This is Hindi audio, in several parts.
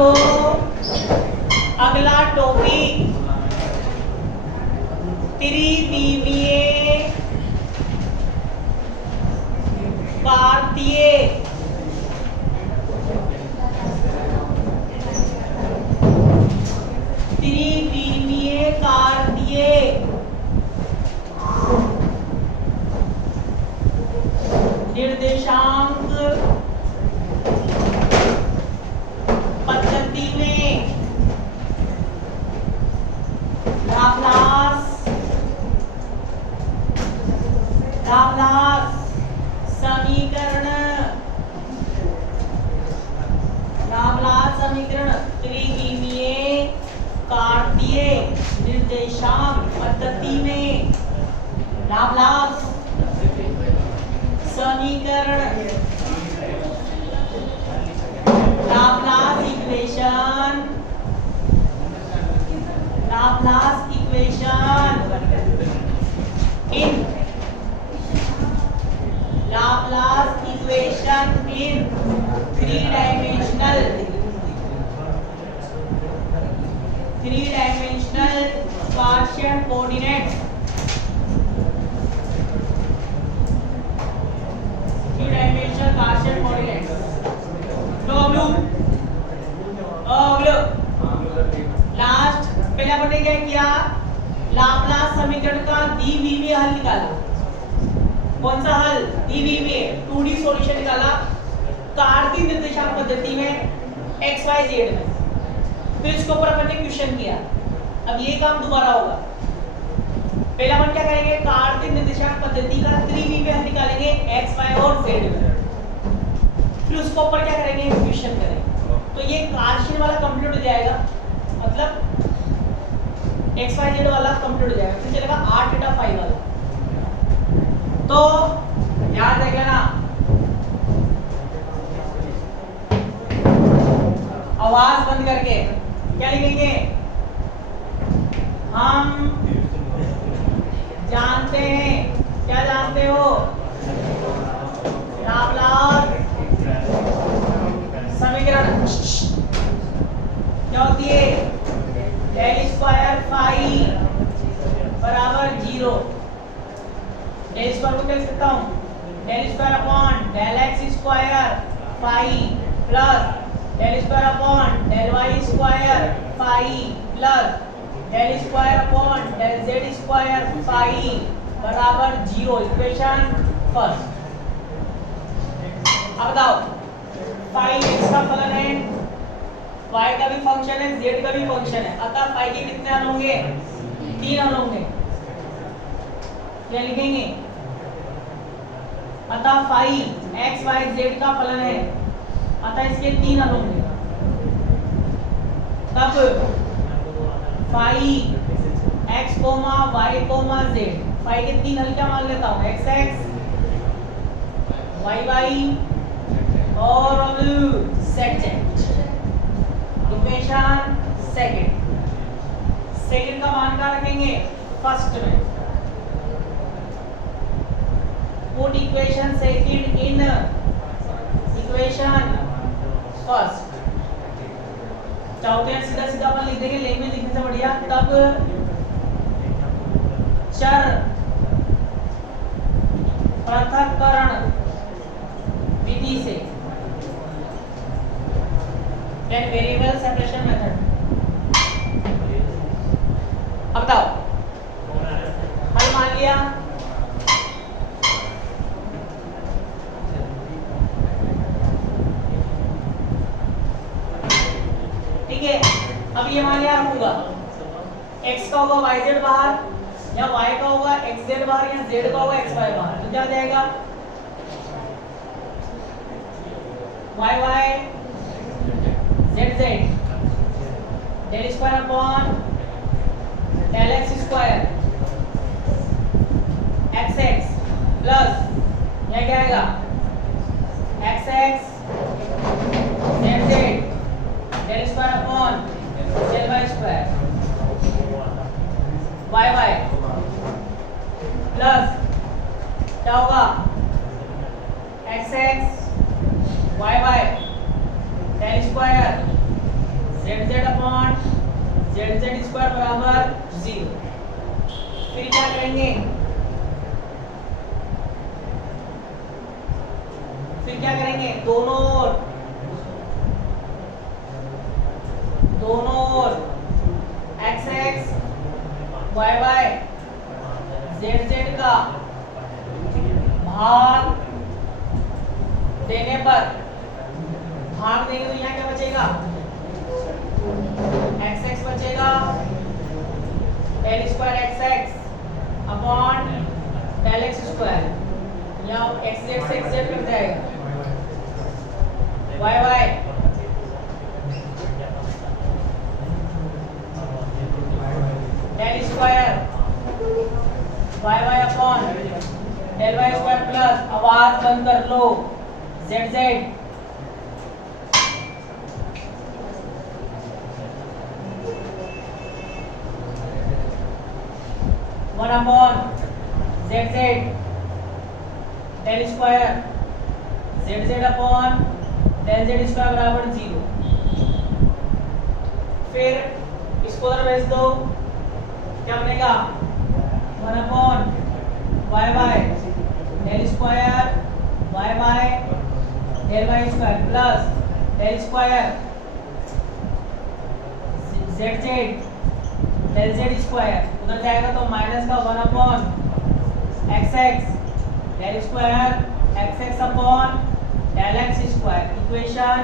लिखो अगला टॉपिक त्रिविमीय कार्तीय त्रिविमीय कार्तीय निर्देशांक पद्धति में लाप्लास समीकरण त्रिविमीय कार्तीय निर्देशांक पद्धति में लाप्लास समीकरण Laplace equation in Laplace equation in three dimensional partial coordinate last पहले आपने क्या किया लाप्लास समीकरण का द्विविमीय हल निकाला कौन सा हल द्विविमीय 2D सॉल्यूशन निकाला कार्तीय निर्देशांक पद्धति में x y z में फिर इसके ऊपर अपन ने क्वेश्चन किया अब ये काम दोबारा होगा पहले अपन क्या करेंगे कार्तीय निर्देशांक पद्धति का त्रिविमीय हल निकालेंगे x y और z में फिर उसके ऊपर क्या करेंगे क्वेश्चन करेंगे तो ये कार्शियन वाला कंप्लीट हो जाएगा मतलब x y z वाला कंप्लीट हो जाएगा फिर चलेगा r थीटा फाई वाला तो याद रखना ना आवाज बंद करके क्या लिखेंगे हम जानते हैं क्या जानते हो लाप्लास समीकरण क्या होती है डेल स्क्वायर फाई बराबर 0 डेल स्क्वायर को क्या लिख सकता हूँ del square upon del X square phi plus del square upon del Y square phi plus del square upon del Z square phi बराबर 0 इक्वेशन फर्स्ट अब बताओ फाई x का फलन है y का भी फंक्शन है z का भी फंक्शन है अतः फाई के कितने हल होंगे 3 हल होंगे क्या लिखेंगे अतः फाई x y z का फलन है अतः इसके 3 हल होंगे तब phi x, y, z phi के 3 हल क्या मान लेता हूँ x y और z इक्वेशन सेकंड का मान क्या रखेंगे फर्स्ट में put equation second in equation first चाहते हैं सीधा सीधा अपन लिख देंगे लैंग्वेज लिखने से बढ़िया तब चर पृथक्करण विधि से then variable separation method अब बताओ हल मान लिया ठीक है अब ये मान लिया रखूंगा x का होगा yz बाहर या y का होगा xz बाहर या z का होगा xy बाहर तो क्या आ जाएगा y z del square upon del X square xx plus यह क्या आएगा xx z del square upon del Y square y plus क्या होगा xx y del square Z square बराबर 0। फिर क्या करेंगे, दोनों ओर X X Y Y Z Z का भाग देने पर, भाग देंगे तो यहाँ क्या बचेगा, एक्स एक्स बचेगा, del square X X upon del X square, यहाँ एक्स जेड से एक्स जेड कट जाएगा, Y Y del square Y Y upon del Y square plus, आवाज बंद कर लो, Z Z one upon Z Z del square Z Z upon del Z square बराबर 0। फिर इसको उधर भेज दो, क्या बनेगा 1 upon Y Y del square Y Y del Y square plus del square Z Z del Z square, उधर जाएगा तो माइनस का 1 upon X X del square X X upon del X square, equation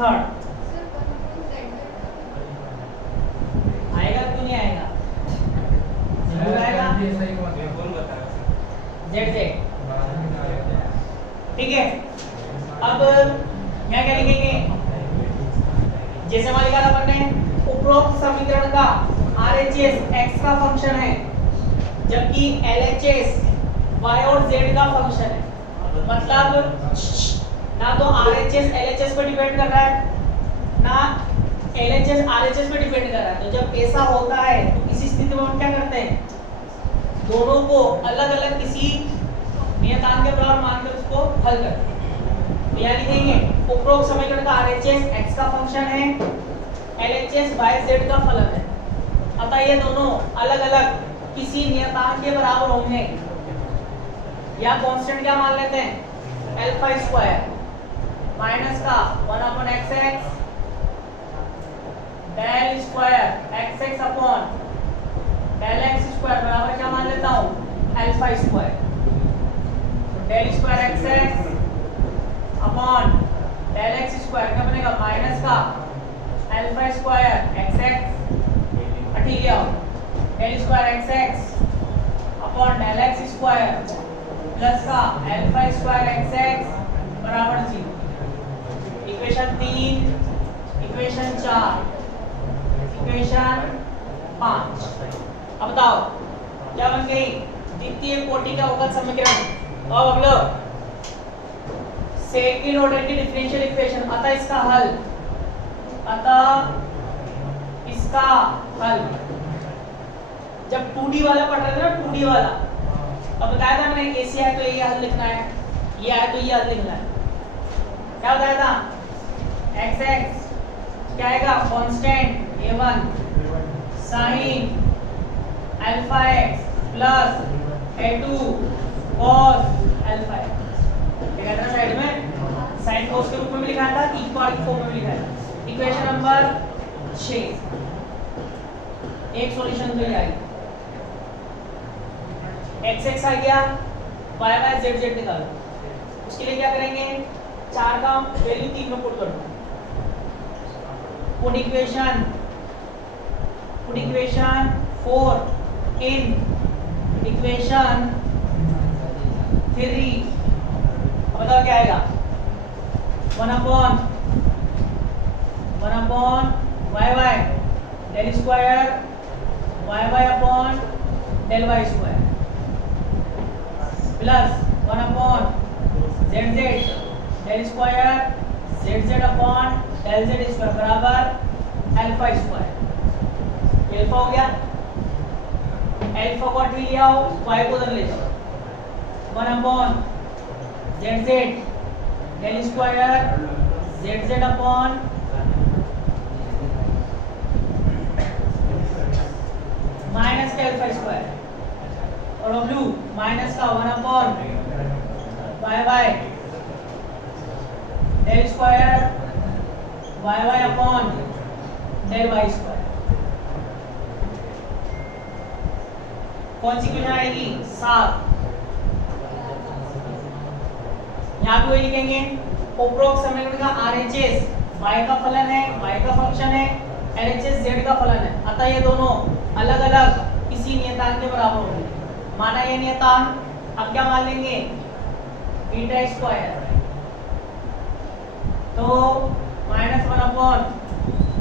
third. आएगा क्यों नहीं आएगा, जरूर आएगा, जेड जेड, ठीक है। अब यहाँ क्या लिखेंगे, जैसे हमारे लिखा था अपन ने, उपरोक्त समीकरण का RHS x का फंक्शन है, जबकि LHS y और z का फंक्शन है। मतलब ना तो RHS LHS पे डिपेंड कर रहा है, ना LHS RHS पे डिपेंड कर रहा है। तो जब ऐसा होता है तो इस स्थिति में हम क्या करते हैं, दोनों को अलग अलग किसी नियतांक के बराबर मानकर उसको हल करते हैं। तो यहाँ लिखेंगे उपरोक्त समीकरण का RHS x का फंक्शन है, LHS y z का फलन है, अतः ये दोनों अलग अलग किसी नियतांक के बराबर होंगे। या कांस्टेंट क्या मान लेते हैं, अल्फा स्क्वायर माइनस का 1 upon X X del square X X upon del X square बराबर क्या मान लेता हूँ, alpha square, del square X X upon del X square क्या बनेगा, माइनस का अल्फा स्क्वायर एक्स एक्स, ठीक है, del square X X upon del X square plus का अल्फा स्क्वायर एक्स एक्स बराबर 0। Equation 3, equation 4, equation 5। अब बताओ क्या बन गई, द्वितीय कोटि का अवकल समीकरण। अब हम लोग सेकंड ऑर्डर की डिफरेंशियल इक्वेशन, अतः इसका हल जब 2D वाला पढ़ रहे थे ना, 2D वाला, अब बताया था मैंने, ऐसे है तो ये हल लिखना है, ये है तो ये हल लिखना है। क्या बताया था, एक्स एक्स क्या आएगा, constant a1 sin alpha x plus a2 cos alpha x, क्या कहता है साइड में sin cos के रूप में भी लिखा था, इक्वल की फॉर्म में भी लिखा है। इक्वेशन नंबर 6, एक सॉल्यूशन तो ये आई, एक्स एक्स आ गया, वाई वाई जेड जेड निकालो। उसके लिए क्या करेंगे, 4 का वैल्यू 3 में पुट कर दो, पुट इक्वेशन 4 इन इक्वेशन 3। अब बताओ क्या आएगा, 1 upon Y Y del square Y Y upon del Y square plus 1 upon Z Z del square Z Z upon del Z square बराबर अल्फा स्क्वायर। अल्फा हो गया, अल्फा को हटा ले आओ, y को उधर ले जाओ, 1 upon Z Z del square Z Z upon minus का अल्फा स्क्वायर और W माइनस का 1 upon Y Y del square Y Y upon del Y square. कौन सी इक्वेशन आएगी? 7। यहाँ पे वही लिखेंगे उपरोक्त समीकरण का RHS y का फलन है, y का फंक्शन है, LHS z का फलन है, अतः ये दोनों अलग अलग किसी नियतांक के बराबर होंगे। माना ये नियतांक अब क्या मान लेंगे? बीटा स्क्वायर, तो minus 1 upon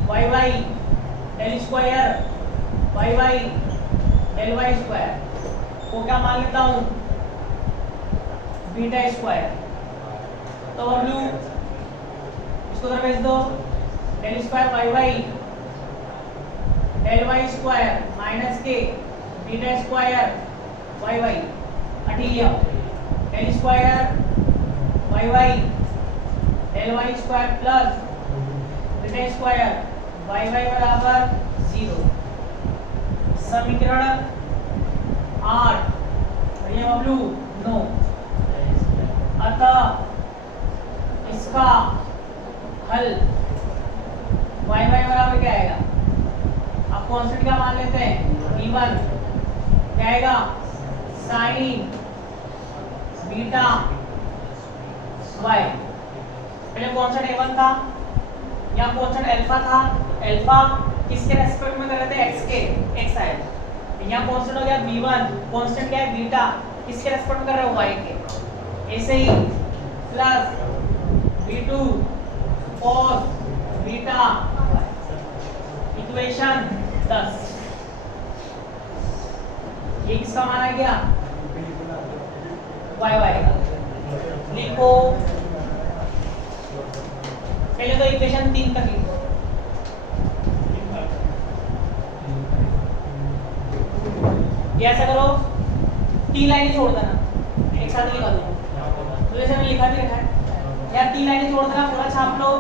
Y Y del square Y Y del Y square को क्या मान लेता हूँ? Beta square. तो W इसको उधर भेज दो, del square Y Y del Y square minus के बीटा स्क्वायर वाई वाई अठीलिया del square Y Y del Y square plus beta square Y Y बराबर 0। समीकरण 8 और ये W 9। अतः इसका हल y y बराबर क्या आएगा? आप कांस्टेंट क्या मान लेते हैं? v1 क्या आएगा? Sign beta y। पहले कांस्टेंट a1 था, यहाँ कांस्टेंट अल्फा था, अल्फा किसके रेस्पेक्ट में कर रहे थे? x के, x आएगा। यहाँ कांस्टेंट हो गया v1, कांस्टेंट क्या है? बीटा, किसके रेस्पेक्ट में कर रहे हो? y के। ऐसे ही plus v2 cos beta equation 10। ये किसका माना गया? y y का। लिखो पहले तो इक्वेशन 3 तक लिखो। ये ऐसा करो, 3 लाइनें छोड़ देना, एक साथ लिखा दो। तो जैसे मैंने लिखा भी रखा है, यार 3 लाइनें छोड़ देना पूरा छाप लो,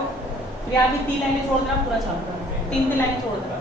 फिर यहाँ भी 3 लाइनें छोड़ देना पूरा छाप लो, 3 लाइनें छोड़ देना।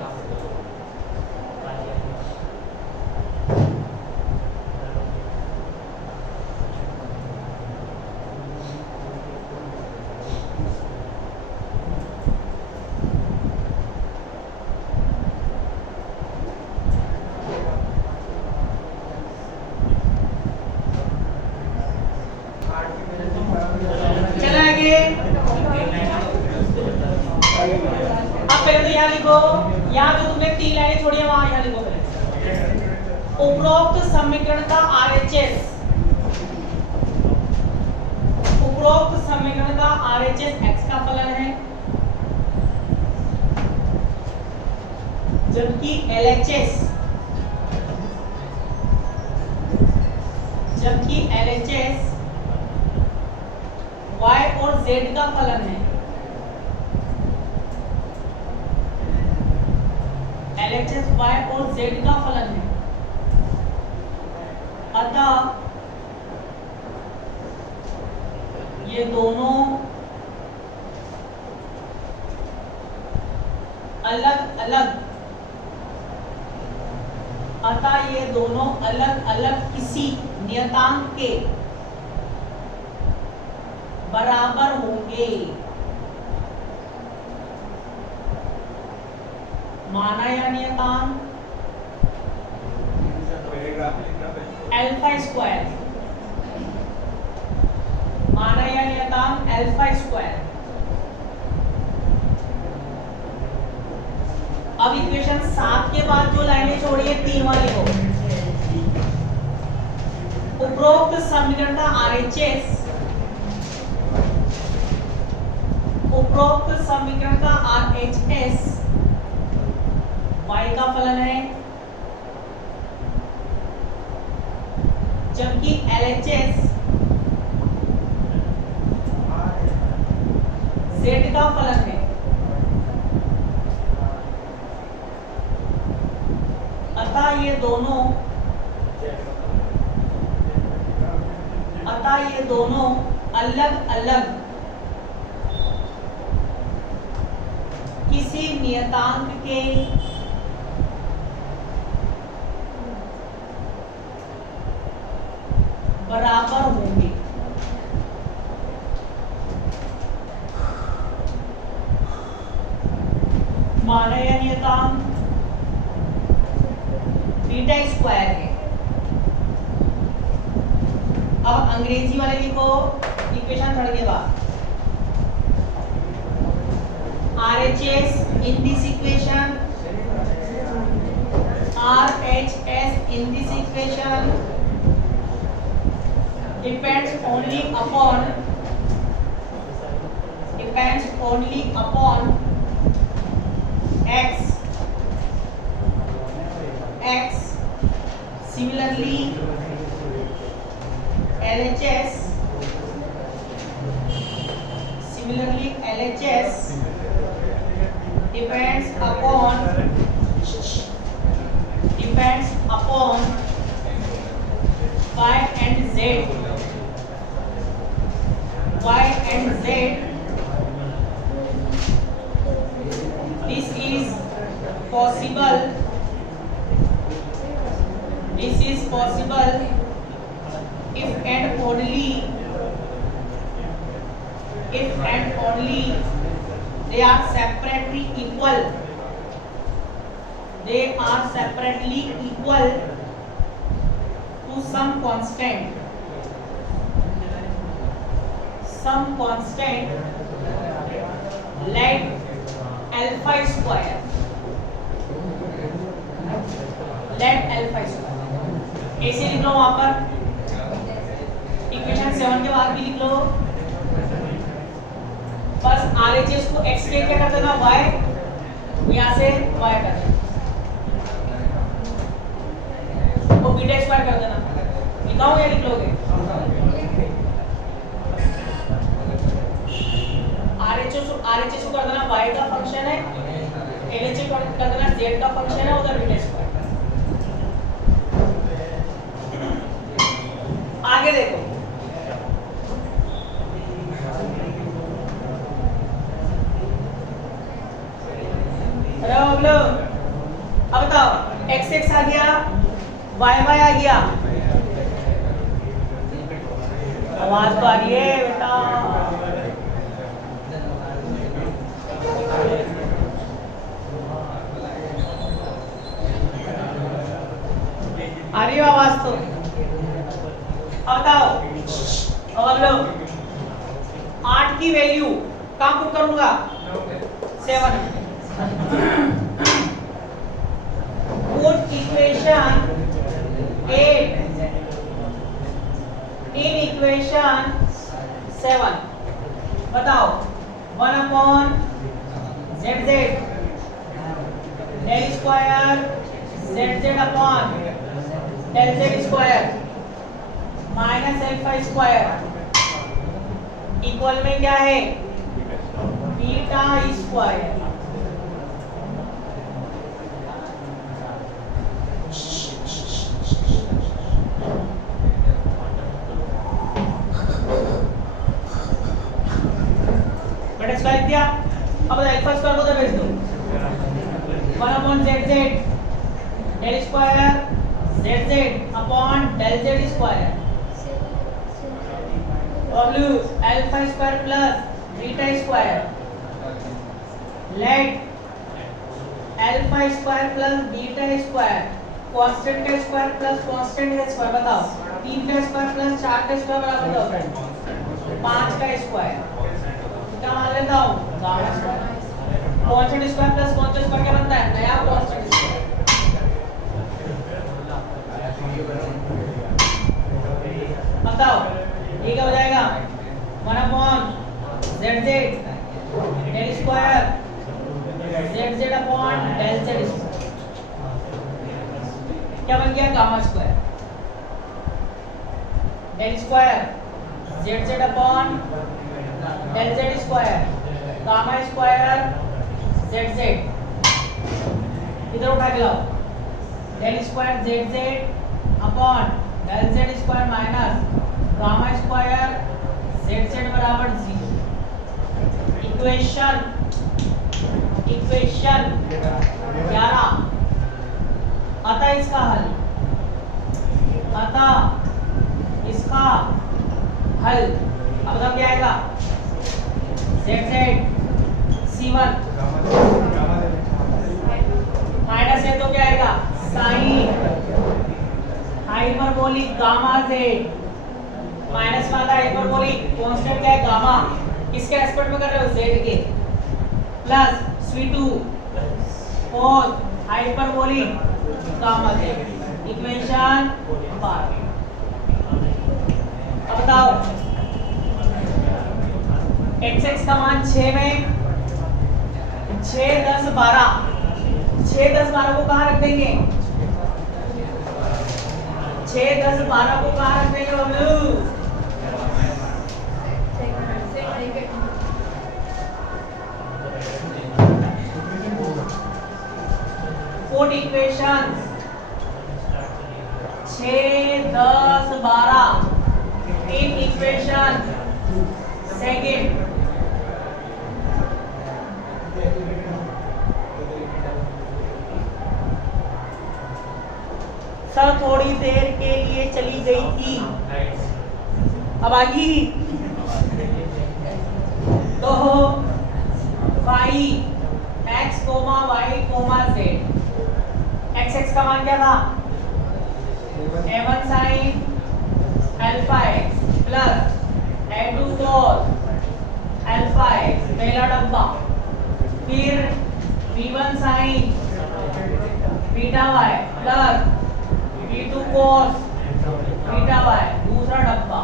यहाँ जो तुमने 3 लाइनें छोड़ी है वहां यहाँ लिखो पहले। उपरोक्त समीकरण का RHS, उपरोक्त समीकरण का RHS x का फलन है, जबकि LHS y और z का फलन है। LHS y और z का फलन है, अतः ये दोनों अलग अलग किसी नियतांक के बराबर होंगे। माना या नियतांक अल्फा स्क्वायर, माना या नियतांक अल्फा स्क्वायर। अब इक्वेशन 7 के बाद जो लाइनें छोड़ी है 3 वाली को, उपरोक्त समीकरण का RHS, उपरोक्त समीकरण का RHS y का फलन है, जबकि LHS z का फलन है। अतः ये दोनों अलग अलग किसी नियतांक के बराबर होंगे। माना या नियतांक बीटा स्क्वायर है। अब अंग्रेजी वाले लिखो इक्वेशन थर्ड के बाद RHS in this equation, RHS in this equation depends only upon x. Similarly LHS depends upon y and z. This is possible if and only they are separately equal to some constant let alpha square ऐसे लिख लो वहां पर इक्वेशन 7 के बाद भी लिख लो। बस RHS को x के क्या कर देना y, यहाँ से y कर देना और बीटा स्क्वायर कर देना। लिखाओ या लिख लोगे? RHS को कर देना y का फंक्शन है, LHS को कर देना z का फंक्शन है, उधर बीटा स्क्वायर। आगे देखो अब बताओ x x आ गया, y y आ गया, आवाज तो आ रही है बेटा। आ रही है आवाज तो। अब बताओ अब लो 8 की वैल्यू कहाँ पुट करूंगा? 7। Put equation 8 in equation 7। बताओ 1/zz del square zz upon del z square minus alpha square equal में क्या है? Beta square. बेटा स्क्वायर दिया, अब अल्फा स्क्वायर को उधर भेज दो। 1/zz del square zz upon del z square alpha square plus beta square let alpha square plus beta square constant का स्क्वायर प्लस कांस्टेंट का स्क्वायर। बताओ 3 का स्क्वायर प्लस 4 का स्क्वायर बराबर होता है 5 का स्क्वायर। क्या मान लेता हूं? Gamma square. Constant square plus constant square क्या बनता है? नया कांस्टेंट स्क्वायर। बताओ ये क्या हो जाएगा? 1/zz del square zz upon del z square क्या बन गया? Gamma square del square zz upon del z square gamma square zz इधर उठा के लाओ del square zz upon del z square minus gamma square zz बराबर 0। इक्वेशन 11 अतः इसका हल इसका हल। अब बताओ क्या आएगा, z c1 माइनस है तो क्या आएगा sine hyperbolic gamma z minus में आता है हाइपरबोलिक कांस्टेंट क्या है गामा, किसके रेस्पेक्ट में कर रहे हो z के, plus c2 cos hyperbolic gamma z equation 12। अब बताओ x का मान 6 में 6 10 12 6 10 12 को कहाँ रख देंगे, 6 10 12 को कहाँ रख देंगे Bablu, fourth equation 6 10 12 in equation second. Sir थोड़ी देर के लिए चली गई थी, अब आगी तो five x comma y comma z, x का मान क्या था a1 sin alpha x plus a2 cos alpha x पहला डब्बा, फिर b1 sin beta y plus b2 cos beta y दूसरा डब्बा,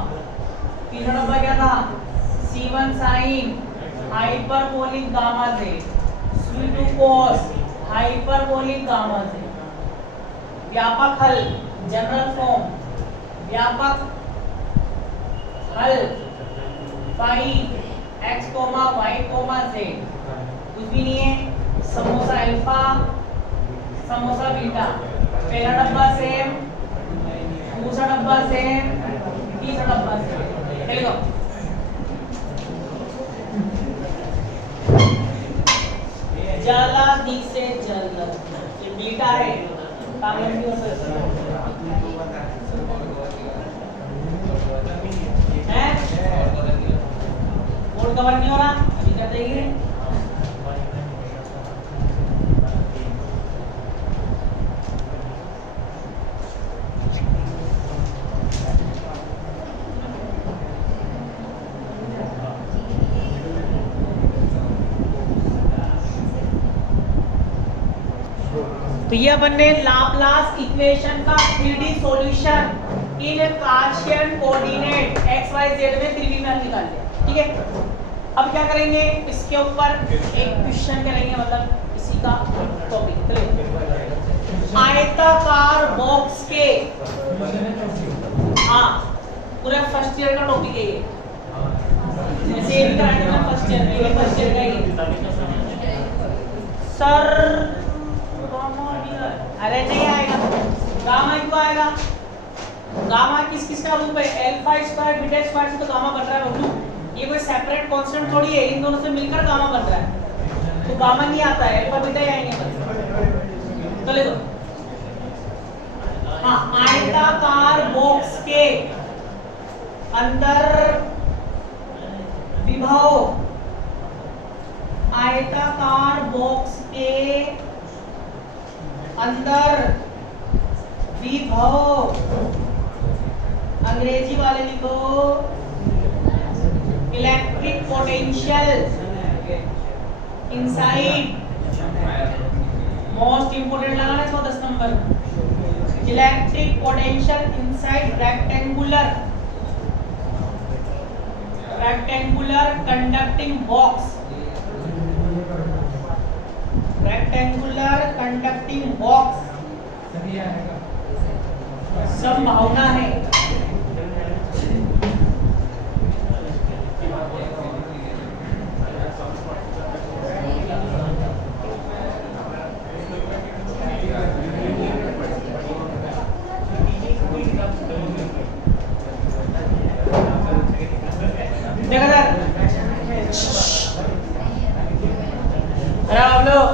तीसरा डब्बा क्या था c1 sin hyperbolic gamma z, c2 cos hyperbolic gamma z। व्यापक हल जनरल फॉर्म, व्यापक हल five x comma y comma z, कुछ भी नहीं है, समोसा अल्फा समोसा बीटा, पहला डब्बा सेम दूसरा डब्बा सेम तीसरा डब्बा सेम, चलिए जल्दी से जल्द, ये बीटा है बोर्ड कवर नहीं हो रहा, अभी कर देंगे। तो ये अपन ने लाप्लास इक्वेशन का 3D solution in Cartesian coordinate x y z में त्रिविमीय में निकाल लिया, ठीक है। अब क्या करेंगे, इसके ऊपर एक क्वेश्चन करेंगे, मतलब इसी का टॉपिक। चलिए आयताकार बॉक्स के, हाँ पूरा फर्स्ट ईयर का टॉपिक है ये, जैसे ये भी कराने में फर्स्ट ईयर में, ये फर्स्ट ईयर का ही सर। अरे नहीं आएगा, गामा क्यों आएगा, गामा किस किस का रूप है, अल्फा स्क्वायर बीटा स्क्वायर से तो गामा बन रहा है बच्चों, ये कोई सेपरेट कांस्टेंट थोड़ी है, इन दोनों से मिलकर गामा बन रहा है, तो गामा नहीं आता है, अल्फा बीटा ही आएंगे बस। चले तो हाँ, आयताकार बॉक्स के अंदर विभव, आयताकार बॉक्स के अंदर विभव, अंग्रेजी वाले लिखो electric potential inside, most important लगाना इसको 10 number, electric potential inside rectangular conducting box, rectangular conducting box संभावना है। देखा आप लोग,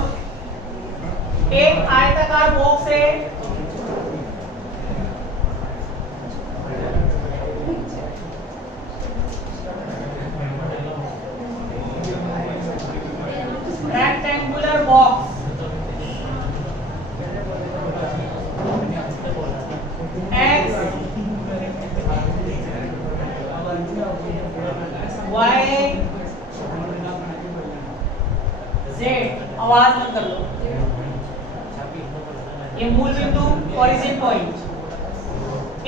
एक आयताकार बॉक्स है, y z, आवाज मत कर लो, ये मूल बिंदु ओरिजिन पॉइंट,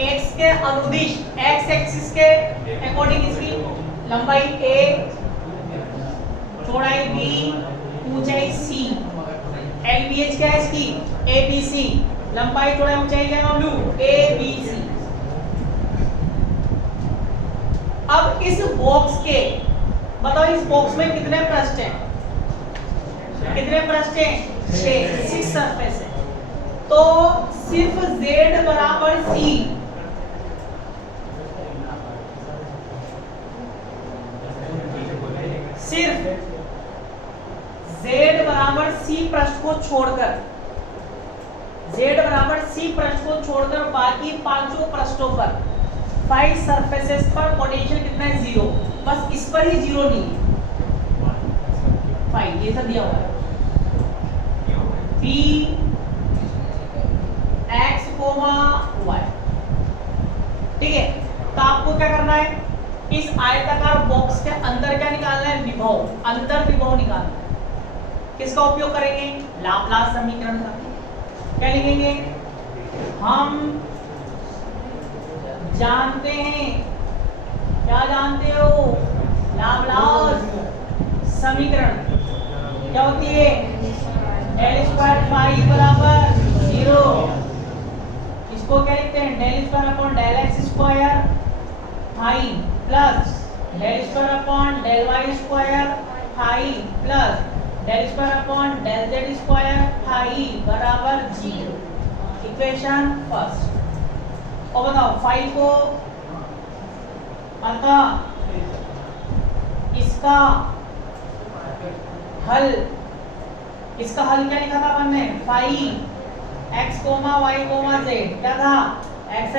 x के अनुदिश x एक्सिस के अकॉर्डिंग इसकी लंबाई a, चौड़ाई b, ऊंचाई c, LBH क्या है इसकी ABC, लंबाई चौड़ाई ऊंचाई क्या है मामलू ABC। अब इस बॉक्स के बताओ, इस बॉक्स में कितने पृष्ठ हैं? कितने पृष्ठ हैं? 6 सरफेस है। तो सिर्फ z बराबर c, सिर्फ z बराबर c पृष्ठ को छोड़कर, z बराबर c पृष्ठ को छोड़कर बाकी पांचों पृष्ठों पर 5 सरफेसेस पर पोटेंशियल कितना है? 0। बस इस पर ही 0 नहीं है, 5 ये सब दिया हुआ है। b x, y, ठीक है। तो आपको क्या करना है, इस आयताकार बॉक्स के अंदर क्या निकालना है? विभव, अंतर विभव निकालना है। किसका उपयोग करेंगे? लाप्लास समीकरण का। क्या लिखेंगे? हम जानते हैं, क्या जानते हो? लाप्लास समीकरण क्या होती है? डेल स्क्वायर फाई बराबर 0। इसको क्या लिखते हैं? Del square upon del X square phi plus del square upon del Y square phi plus del square upon del Z square phi बराबर 0। Equation first. और बताओ फाई को, अतः इसका हल, इसका हल क्या लिखा था अपन ने? फाई x, y, z, क्या था? x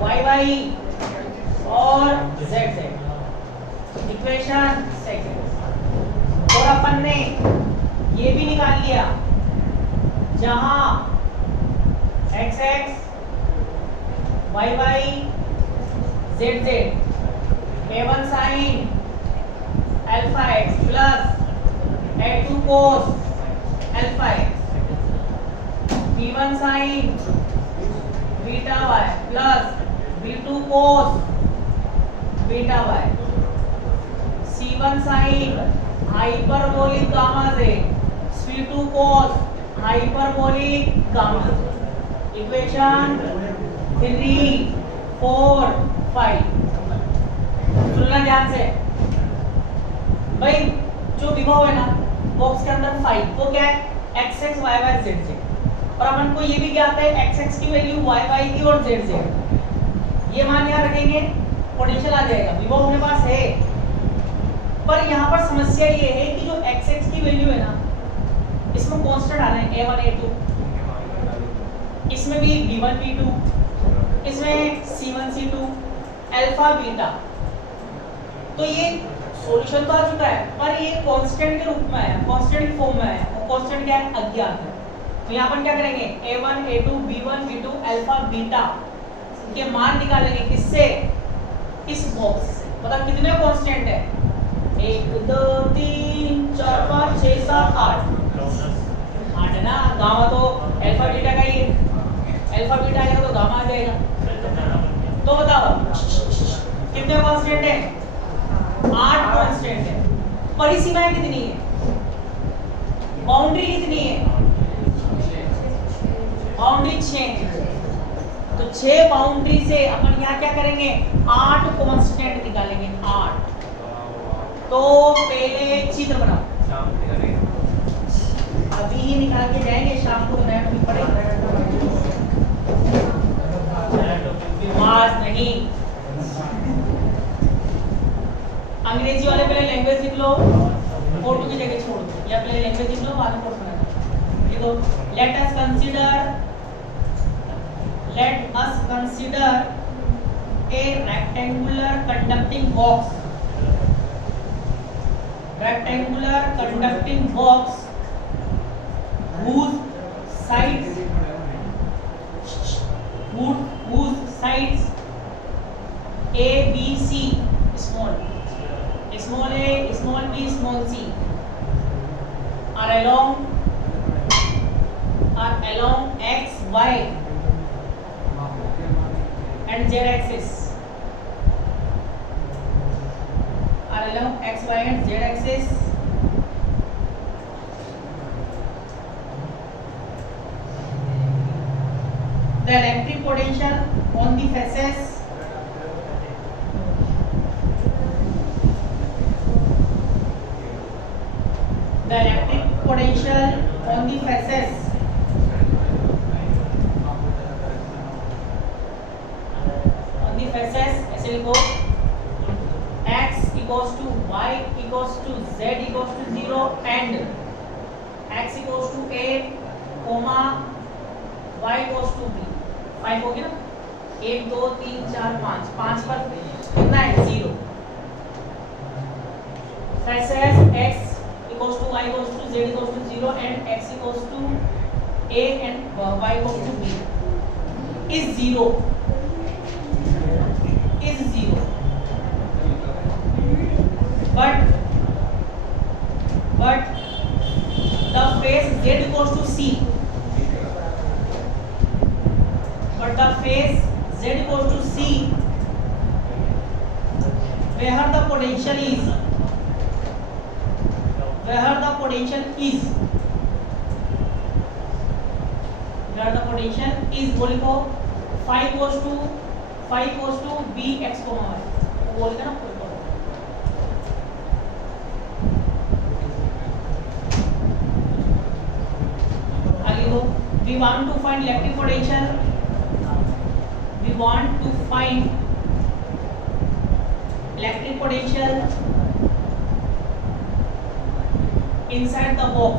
y और z। Equation second. और अपन ने ये भी निकाल लिया, जहां x y z a1 sin alpha x plus a2 cos alpha x, b1 sin beta y plus b2 cos beta y, c1 sin hyperbolic gamma z, c2 cos hyperbolic gamma. Equation 3, 4, 5। सुनना ध्यान से भाई, जो विभव है ना बॉक्स के अंदर 5, वो क्या है? x y z। और अपन को ये भी ज्ञात है x की वैल्यू y की और z। ये मान यहाँ रखेंगे, पोटेंशियल आ जाएगा। विभव अपने पास है, पर यहाँ पर समस्या ये है कि जो x की वैल्यू है ना, इसमें कांस्टेंट आना है a1 a2, इसमें भी b1 b2, इसमें c1 c2 अल्फा बीटा। तो ये सॉल्यूशन तो आ चुका है, पर ये कांस्टेंट के रूप में है, कांस्टेंट की फॉर्म में है। और कांस्टेंट क्या है? अज्ञात है। तो यहाँ पर क्या करेंगे? a1 a2 b1 b2 alpha beta के मान निकालेंगे। किससे? इस बॉक्स से। मतलब कितने कांस्टेंट है? 1 2 3 4 5 6 7 8 है ना। गामा तो अल्फा बीटा का ही है, अल्फा बीटा आएगा तो गामा आ जाएगा। तो बताओ कितने कांस्टेंट है? 8 कांस्टेंट है। परिसीमाएं कितनी है? बाउंड्री कितनी है? बाउंड्री 6 है। तो 6 बाउंड्री से अपन यहाँ क्या करेंगे? 8 कांस्टेंट निकालेंगे। 8। तो पहले चित्र बनाओ, अभी ही निकाल के जाएंगे, शाम को बनाया भी पड़ेगा। मास नहीं, अंग्रेजी वाले पहले लैंग्वेज लिख लो, फोटो की जगह छोड़ दो, या पहले लैंग्वेज लिख लो, बाद में फोटो बना लो। देखो, let us consider a rectangular conducting box whose sides A, B, C small a, small b, small c are along x, y and z axis, are along x, y and z axis. The electric potential on the faces ऐसे लिखो x equals to y equals to z equals to 0 and x equals to a, y equals to b. 5 हो गया ना, 1 2 3 4 5 पर कितना है 0. faces x equals to y equals to z equals to 0 and x equals to a and y equals to b is 0. But the face z equals to c. But the face z equals to c, where the potential is, बोले को 5 equals to b x, y वो बोलेगा ना. We want to find electric potential. Inside the box.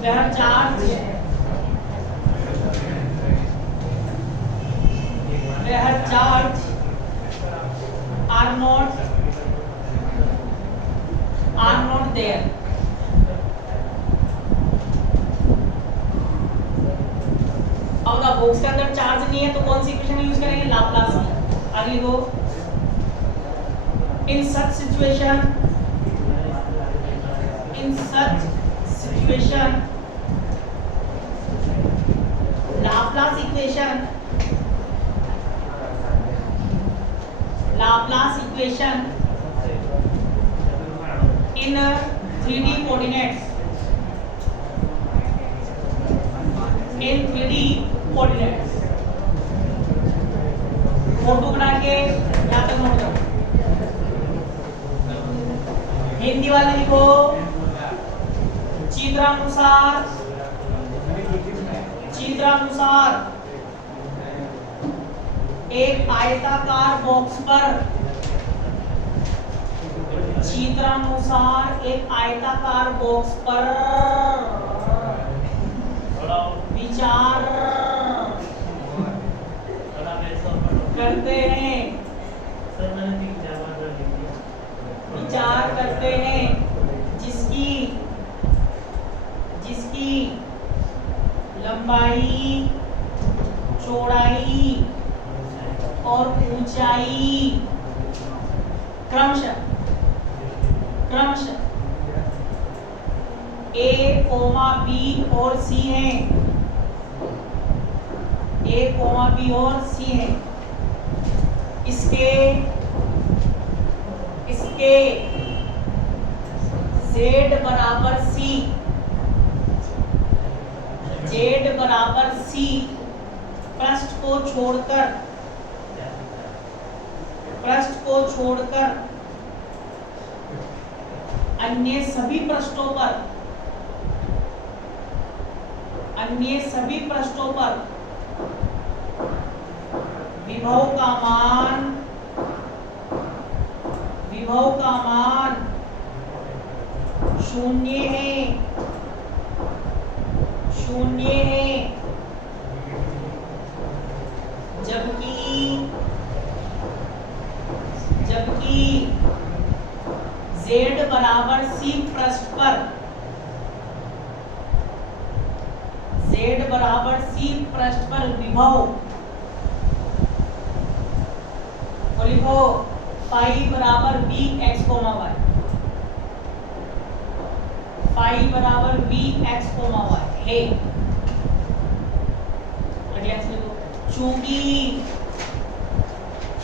Where charge are not there. अब ना बॉक्स के अंदर चार्ज नहीं है तो कौन सी इक्वेशन यूज करेंगे, लाप्लास की. अगली को in such situation Laplace equation in 3D coordinates. Photo बना के यहाँ तक नोट करो. हिंदी वाले लिखो चित्रानुसार एक आयताकार बॉक्स पर विचार करते हैं जिसकी लंबाई, चौड़ाई और ऊंचाई क्रमशः A, B और C हैं. इसके Z बराबर C पृष्ठ को छोड़कर अन्य सभी पृष्ठों पर विभव का मान 0 है. जबकि Z बराबर C पृष्ठ पर बराबर सी पृष्ठ पर विभव तो लिखो फाई बराबर B X comma Y, phi बराबर बी एक्स कोमा वाई है।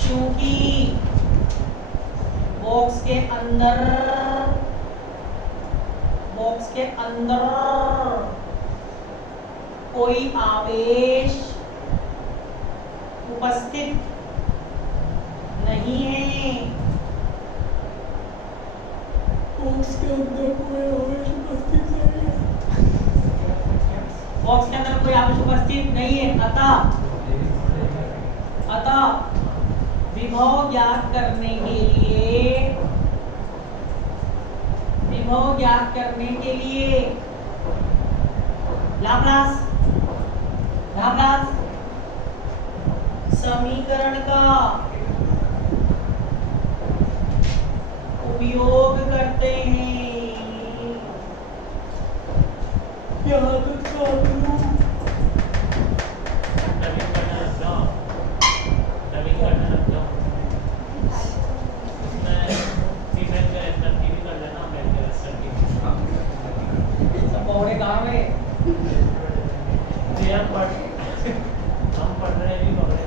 चूंकि बॉक्स के अंदर कोई आवेश उपस्थित नहीं है, बॉक्स के अंदर कोई आवेश उपस्थित नहीं है, बॉक्स के अंदर कोई आवेश उपस्थित नहीं है, अतः विभव ज्ञात करने के लिए लाप्लास समीकरण का उपयोग करते हैं। यहाँ तक हम पढ़ रहे हैं भी पकड़े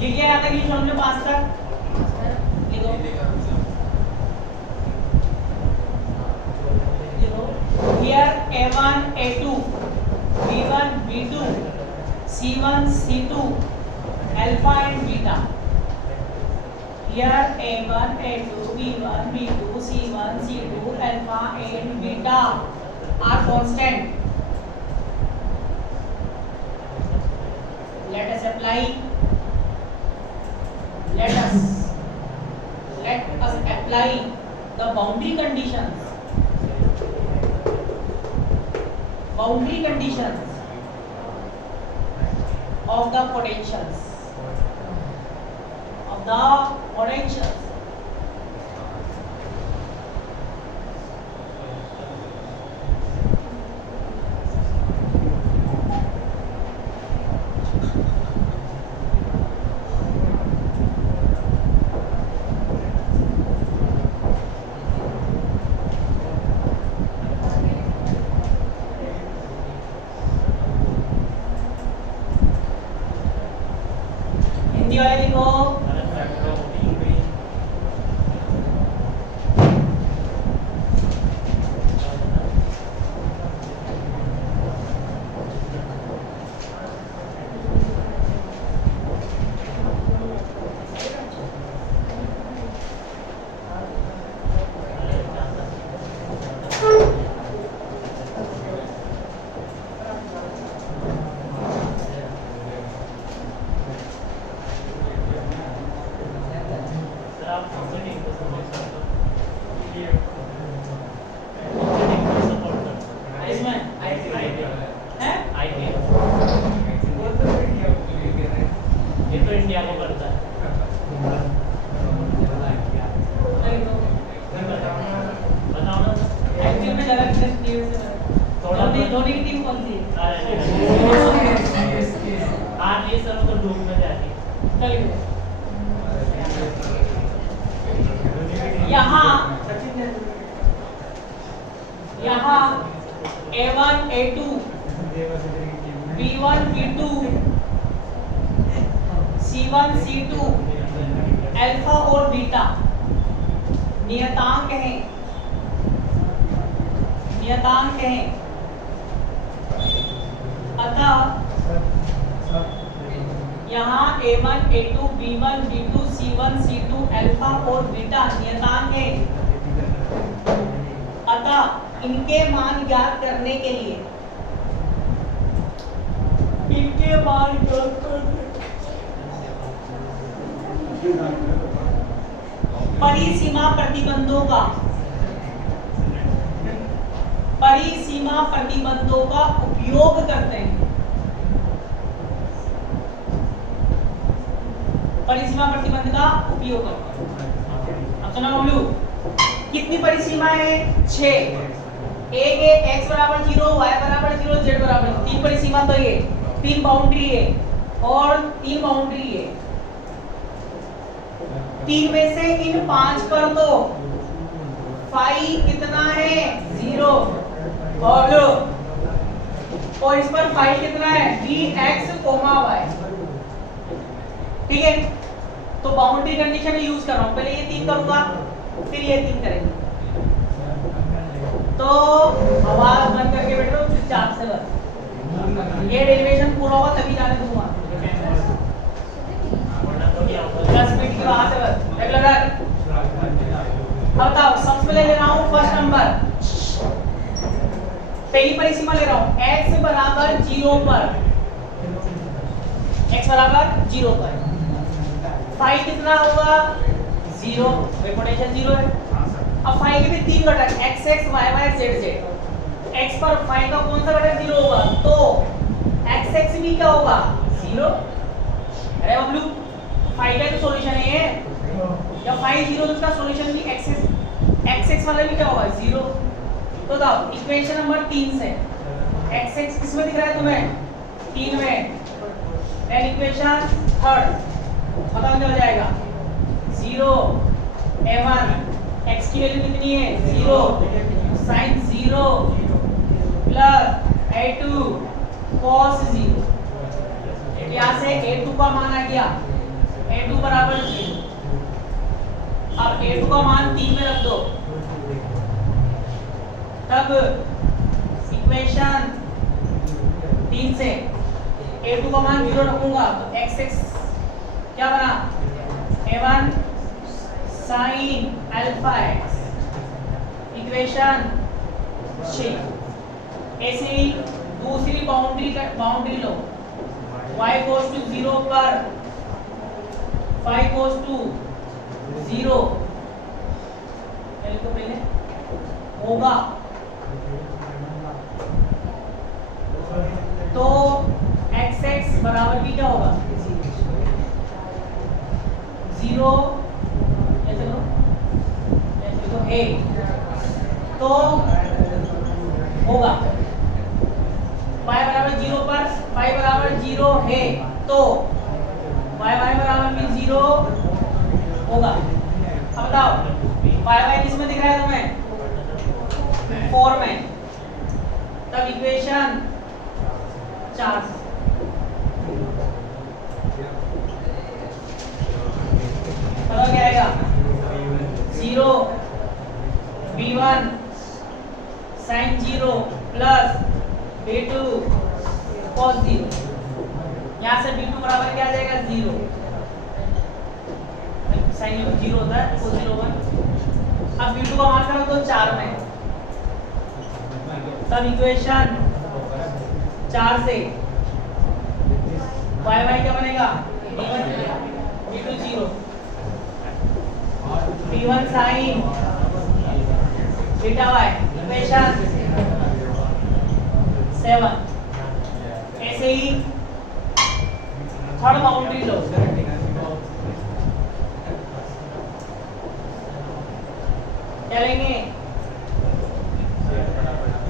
ये क्या आता है कि हमने पास तक लिखो here a1 a2 b1 b2 c1 c2 alpha and beta, here a1 a2 b1 b2 c1 c2 alpha and beta are constant. Let us apply the boundary conditions of the potentials Hindi वाले लिखो इंडिया को करता है बताओ ना एक्चुअल में ज्यादा इंटरेस्ट नहीं है थोड़ा धोनी की टीम कौन सी है आज ये सर तो डूब में जाती चलिए यहाँ A1 A2 B1 B2 C1 C2 alpha और बीटा नियतांक हैं अतः यहाँ A1 A2 B1 B2 C1 C2 alpha और बीटा नियतांक हैं अतः इनके मान ज्ञात करने के लिए परिसीमा प्रतिबंधों का उपयोग करते हैं। परिसीमा प्रतिबंध का उपयोग करते हैं। अब सुना बबलू, कितनी परिसीमा है? 6। एक है x बराबर 0, y बराबर 0, z बराबर 0। 3 परिसीमा तो ये 3 बाउंड्री है और 3 बाउंड्री है। 3 में से इन 5 पर तो फाई कितना है? 0। और इस पर फाई कितना है? dx, y। ठीक है, तो बाउंड्री कंडीशन यूज कर रहा हूं। पहले ये 3 करूंगा, फिर ये 3 करेंगे। तो आवाज बंद करके बैठो चुपचाप से बस। ये डेरिवेशन पूरा होगा तभी जाने दूंगा। 10 मिनट की बात है बस, रेगुलर। अब बताओ, सबसे पहले ले रहा हूं फर्स्ट नंबर, पहली परिसीमा ले रहा हूं x बराबर 0 पर। x बराबर 0 पर फाई कितना होगा? 0। पोटेंशियल 0 है। अब फाई के भी 3 घटक x x y y z z। x पर फाई का कौन सा घटक 0 होगा? तो x x भी क्या होगा? 0। अरे बबलू, फाई का तो सॉल्यूशन है या फाई 0 तो उसका सॉल्यूशन भी x x वाला भी क्या होगा? 0। तो बताओ इक्वेशन नंबर 3 से x x किस में दिख रहा है तुम्हें? 3 में। देन इक्वेशन थर्ड बताओ क्या हो जाएगा? 0 a1 x की वैल्यू कितनी है? 0 sin 0 प्लस a2 cos 0। यहाँ से a2 का मान आ गया, a2 बराबर 0। अब a2 का मान 3 में रख दो, तब इक्वेशन 3 से a2 का मान 0 रखूंगा तो x x क्या बना? a1 sin alpha x। Equation 6। ऐसे ही दूसरी boundary low, y goes to 0 पर phi goes to 0 को पहले होगा तो x x बराबर भी क्या होगा? 0 ऐसे तो है तो होगा y बराबर 0 पर y बराबर 0 है तो y बराबर भी 0 होगा। अब बताओ y किस में दिख रहा है तुम्हें? 4 में। तब इक्वेशन 4 पता क्या आएगा? 0 b1 sin 0 plus b2 cos 0। यहाँ से b2 बराबर क्या आ जाएगा? 0। sin 0 होता है cos 0 1। अब b2 का मान करो तो 4 में, तब इक्वेशन 4 से y क्या बनेगा? b2 0 b1 sin beta y equation 7। ऐसे ही थर्ड बाउंड्री लो, क्या लेंगे?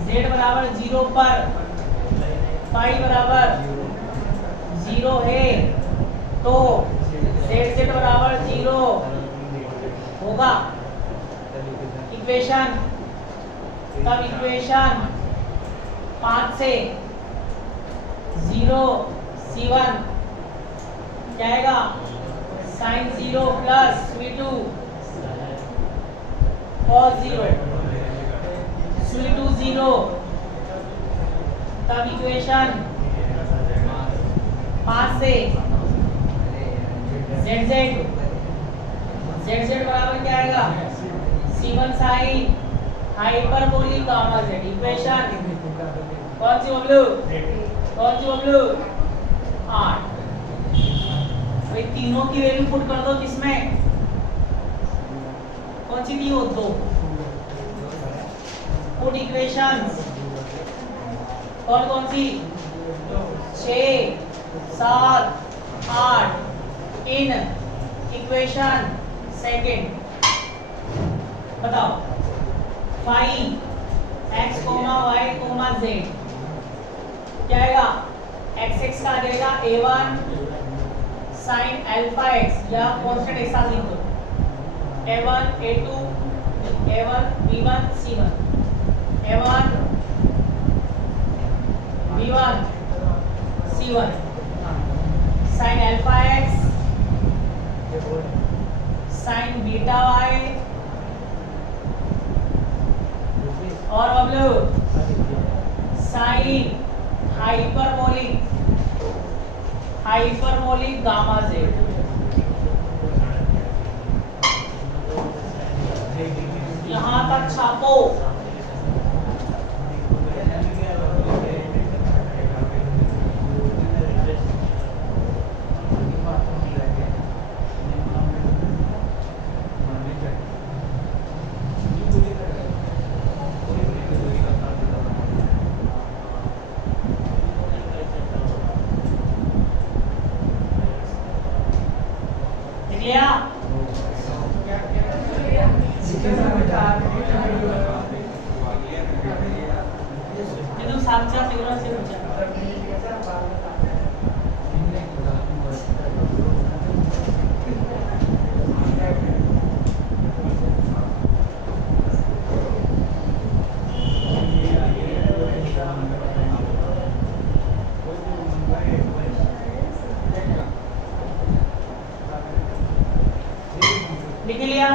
z बराबर 0 पर फाई बराबर 0 है तो z बराबर 0 होगा। इक्वेशन तब इक्वेशन 5 से 0 c1 क्या आएगा? sin 0 plus v2 cos 0 c2 0। तब इक्वेशन 5 से z बराबर क्या आएगा? c1 sin hyperbolic gamma z। Equation कौन सी बबलू? 8। भाई तीनों की वैल्यू पुट कर दो, किसमें कौन सी दी हो, दो। पुट इक्वेशंस कौन कौन सी, 6 7 8 इन इक्वेशन सेकेंड। बताओ 5 x, y, z क्या आएगा, x का आ जाएगा a1 sin अल्फा x, या कांस्टेंट एक साथ लिख दो, a1 a2 a1 b1 c1 a1 b1 c1 sin alpha x sin beta y और अब लोग साइन हाइपरबोलिक गामा z। यहां तक छापो। एकदम साफ साफ लिख से बच्चा। लिख लिया।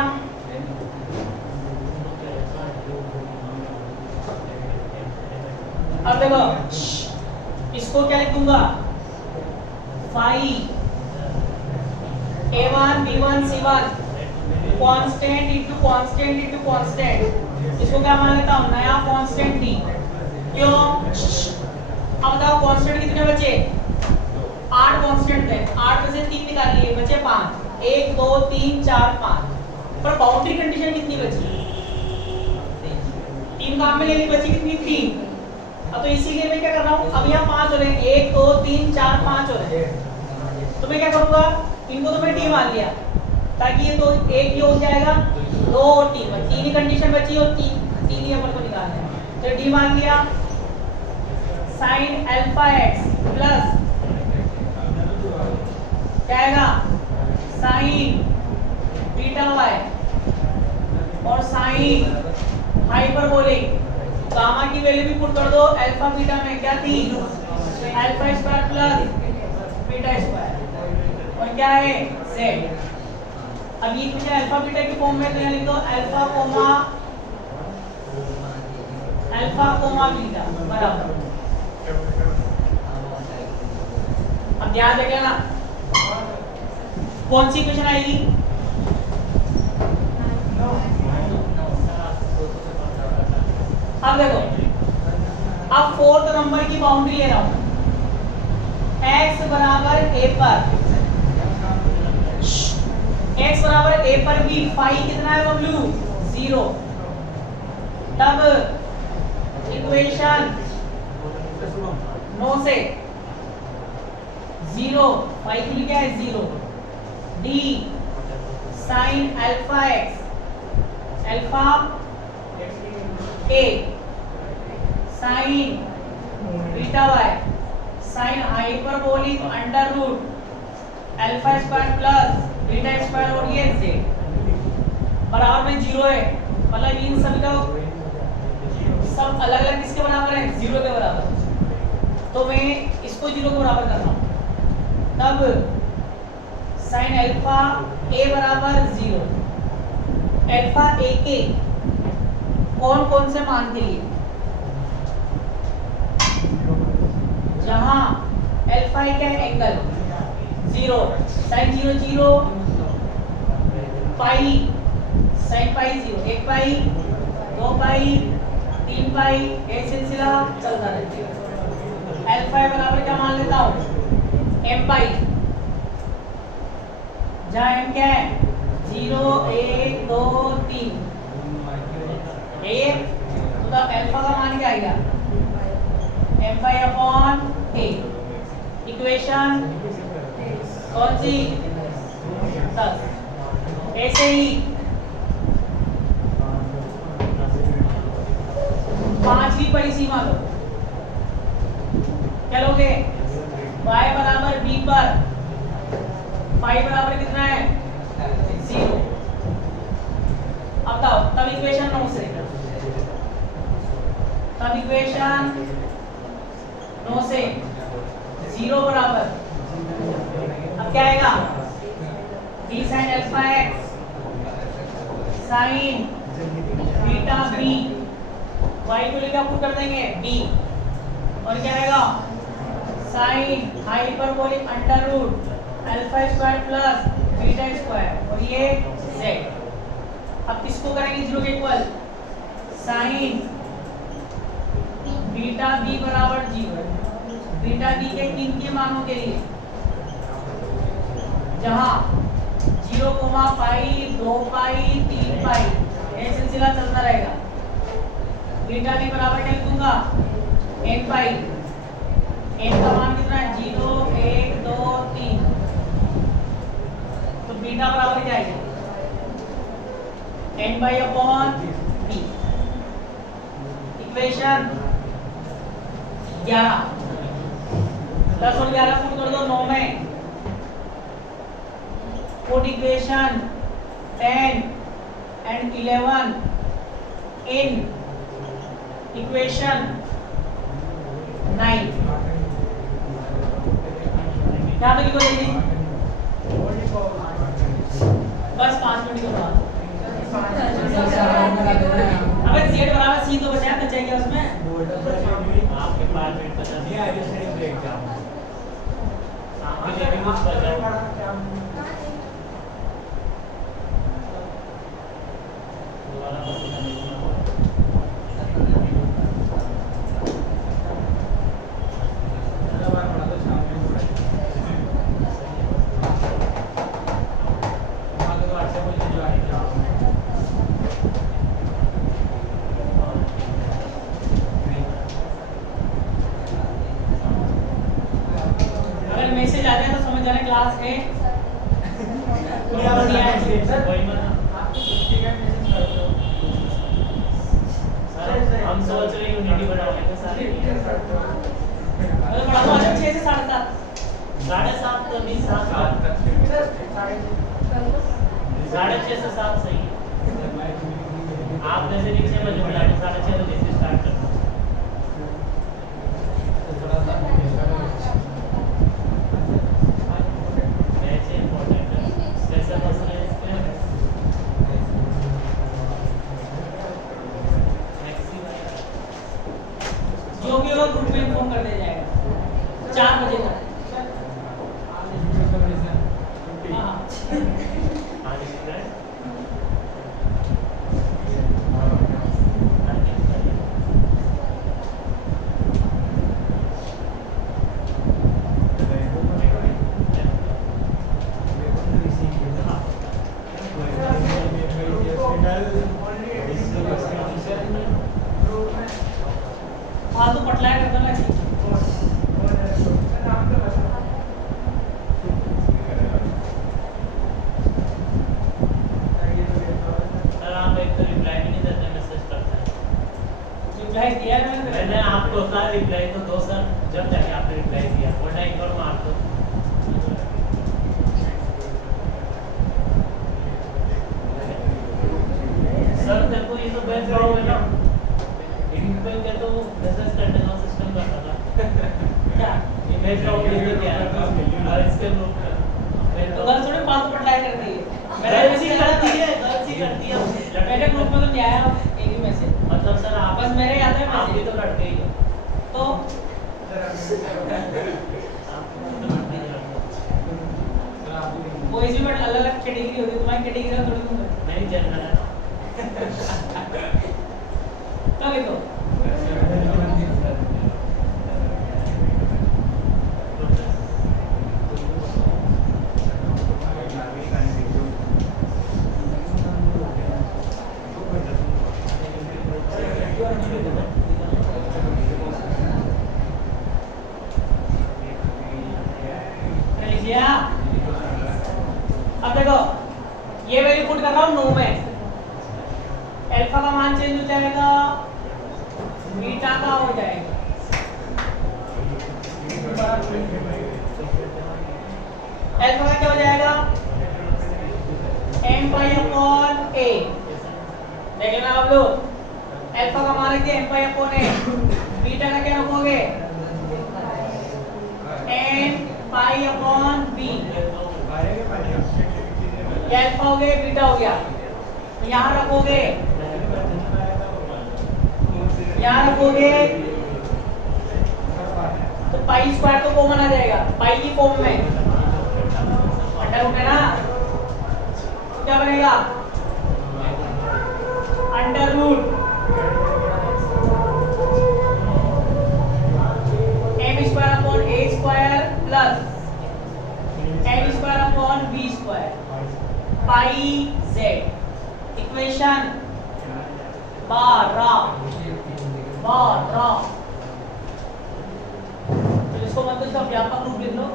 अब देखो इसको क्या लिखूंगा, 5 a1 b1 c1 constant into constant into constant. इसको क्या मान लेता हूं, नया कांस्टेंट डी। क्यों, अब बताओ कांस्टेंट कितने बचे, 8 कांस्टेंट थे, 8 में से 3 निकाल लिए, बचे 5, 1 2 3 4 5। पर बाउंड्री कंडीशन कितनी बची, 3 काम में लेनी बची, कितनी 3। अब तो इसीलिए मैं क्या कर रहा हूँ, अब यहाँ 5 हो रहे हैं, 1 2 3 4 5 हो रहे हैं, तो मैं क्या करूँगा, इनको तो मैं डी मान लिया, ताकि ये तो एक ही हो जाएगा, 2 और 3 ही कंडीशन बची और 3 ही अपन को निकालना है। तो डी मान लिया, साइन अल्फा एक्स प्लस क्या आएगा, साइन बीटा वाई और साइन हाइपरबोलिक गामा की वैल्यू भी पुट कर दो। अल्फा बीटा में क्या थी, alpha square plus beta square और क्या है z। अब ये मुझे अल्फा बीटा की फॉर्म में, तो यहाँ लिख दो अल्फा कोमा बीटा बराबर। अब ध्यान देख लेना कौन सी इक्वेशन आएगी, अब देखो, अब 4th नंबर की बाउंड्री ले रहा हूं, x बराबर a पर, x बराबर a पर भी फाई कितना है बबलू, 0। तब इक्वेशन 9 से 0 फाई के लिए क्या है 0, d sine alpha x alpha a sine beta y sine hyperbolic under root alpha square plus beta square और ये z बराबर में 0 है, मतलब इन सभी का सब अलग अलग किसके बराबर है, 0 के बराबर। तो मैं इसको 0 के बराबर कर रहा हूँ, तब साइन अल्फा a बराबर 0, अल्फा a के कौन कौन से मान के लिए, जहां अल्फा का एंगल 0, साइन 0 0 पाई, साइन पाई 0, 1 पाई 2 पाई 3 पाई, ये सिलसिला चलता रहेगा। अल्फा बराबर क्या मान लेता हूं, m पाई जहाँ m क्या है 0 1 2 3 1 तो अल्फा का मान क्या आएगा m/a इक्वेशन कौन सी 10। ऐसे ही 5वीं बड़ी सीमा लो, क्या लोगे y बराबर b पर फाई बराबर कितना है 0। अब बताओ तब इक्वेशन 9 से, तब इक्वेशन 9 से 0 बराबर अब क्या आएगा b sin alpha x sin beta b y को लेकर पुट कर देंगे b और क्या आएगा sin hyperbolic under root alpha square plus beta square और ये z। अब किसको करेंगे 0 के इक्वल sin बीटा b बराबर 0 बीटा b के किन के मानों के लिए जहां 0 पाई 2 पाई 3 पाई ये सिलसिला चलता रहेगा। बीटा b बराबर क्या लिख दूंगा n पाई, n का मान कितना है 0 1 2 3 तो बीटा बराबर क्या आएगा n by upon b। Equation 11 10 और 11 पुट कर दो 9 में, put equation 10 and 11 in equation 9। क्या तो लिखो जल्दी बस 5 मिनट के बाद। अबे z बराबर c तो बचा तो चाहिए उसमें आपके 5 मिनट बचा दिया है जैसे ब्रेक जाओ आपके लिए भी कुछ बचा दोबारा मैसेज आ जाए तो समझ जाना क्लास है क्या बढ़िया है वही मत आपकी छुट्टी का मैसेज कर दो सर हम सोच रहे हैं यूनिटी बनाने का सारे मतलब बड़ा तो 6 से 7:30 7:30 तो 7 6:30 से 7 सही है। आप जैसे नहीं 6 बजे बुलाने 6:30 बजे से स्टार्ट कर दो जो भी होगा ग्रुप में इन्फॉर्म कर दिया जाएगा 4 बजे तक। फालतू पटलाया करता ना जी सर आप एक तो रिप्लाई भी नहीं देते मैसेज करते हैं। रिप्लाई दिया मैंने आपको सर रिप्लाई तो दो सर जब जाके आपने रिप्लाई दिया वरना एक बार मार दो सर देखो ये तो बेस्ट रॉन्ग है ना इनपे क्या तो बिजनेस करने का सिस्टम करता था क्या इमेज रॉन्ग है क्या और इसके ग्रुप में तो गर्ल्स थोड़ी पास पटलाई करती है मेरा ऐसी करती है गर्ल्स ही करती है मेरे ग्रुप में तो नहीं आया एक ही मैसेज मतलब सर आप बस मेरे आता है आप भी तो लड़के ही हो तो कोई सी बट अलग अलग कैटेगरी होती है तुम्हारी कैटेगरी थोड़ी दूंगा नहीं जनरल है तो लिखो अब देखो ये वैल्यू पुट कर रहा हूँ नो में, अल्फा का मान चेंज हो जाएगा, बीटा का हो जाएगा, अल्फा का क्या हो जाएगा m पाई अपॉन a। देख लेना आप लोग, अल्फा का मान रख दिया m pi upon a, beta का क्या रखोगे n पाई अपॉन b। ये अल्फा हो गया बीटा हो गया, यहाँ रखोगे, यहाँ रखोगे तो पाई स्क्वायर तो कॉमन आ जाएगा, पाई की फॉर्म में अंडर रूट है ना, क्या बनेगा under root m square upon a square plus n square upon b square pi z। Equation 12 तो इसको मतलब इसका व्यापक रूप लिख लो।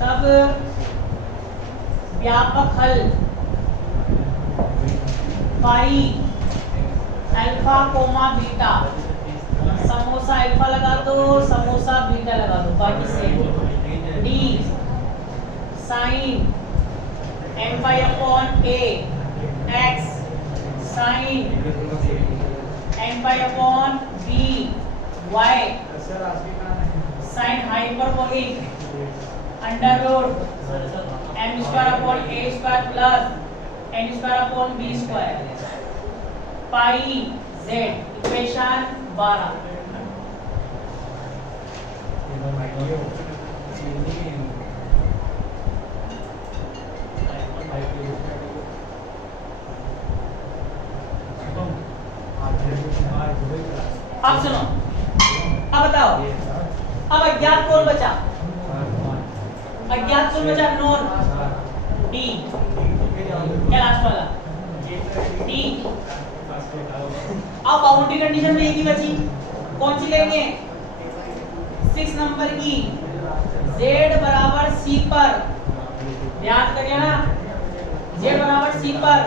तब व्यापक हल pi alpha comma beta, samosa alpha लगा दो, समोसा बीटा लगा दो, बाकी से D sine m pi upon a x sine m pi upon b y sine hyperbolic under root m square upon a square plus n square upon b square pi z। Equation 12। अब सुनो, अब बताओ, अब अज्ञात कौन बचा, अज्ञात कौन बचा, नॉन डी, क्या लास्ट वाला डी। अब बाउंड्री कंडीशन में एक ही बची, कौन सी लेंगे 6 नंबर की, z बराबर c पर, याद करिए ना, z बराबर c पर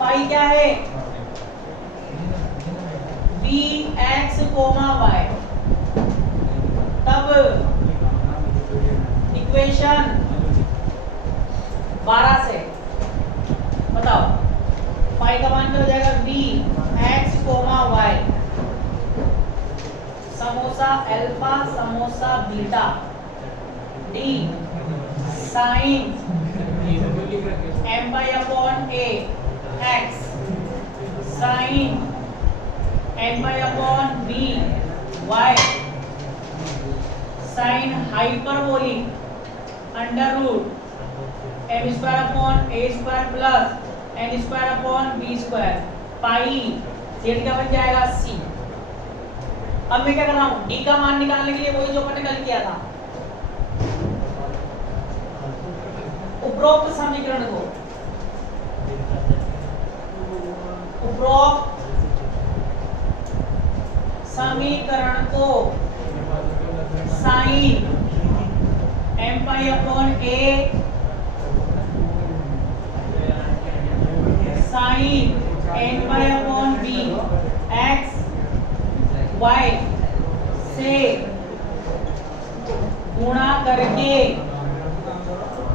पाई क्या है bx कोमा y। तब इक्वेशन 12 से बताओ पाई का मान क्या हो जाएगा bx comma y, samosa alpha samosa beta D sine m pi upon a x sine n pi upon b y sine hyperbolic under root m square upon a square plus n square upon b square pi z का बन जाएगा c। अब मैं क्या कर रहा हूँ, d का मान निकालने के लिए वही जो मैंने कल किया था, उपरोक्त समीकरण को, उपरोक्त समीकरण को sine m pi upon a sine n pi upon b x y से गुणा करके